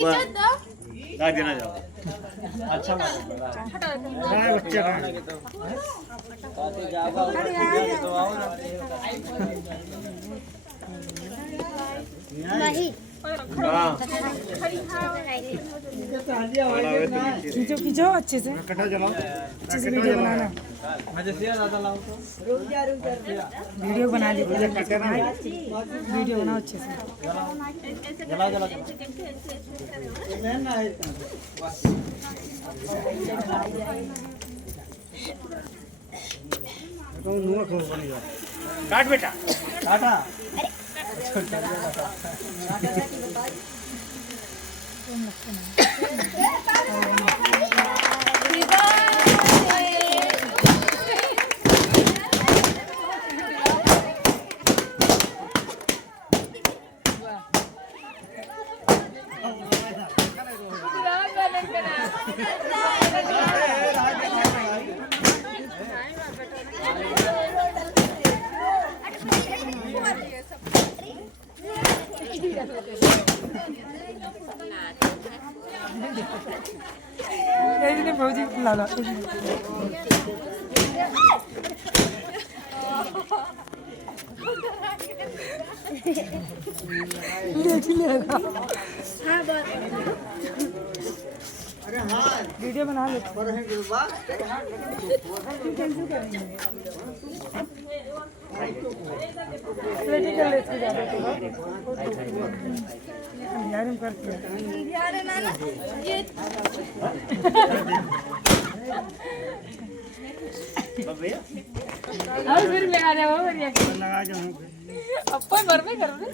देना जाओ। अच्छा बच्चे खींचो खींचो अच्छे से वीडियो बनाना। वीडियो बना ली वीडियो बनाओ अच्छे से। काट बेटा काटा। भौजी ला लो वीडियो बना लो। और फिर मैं आ रहा हूँ अपन भर में कर रहे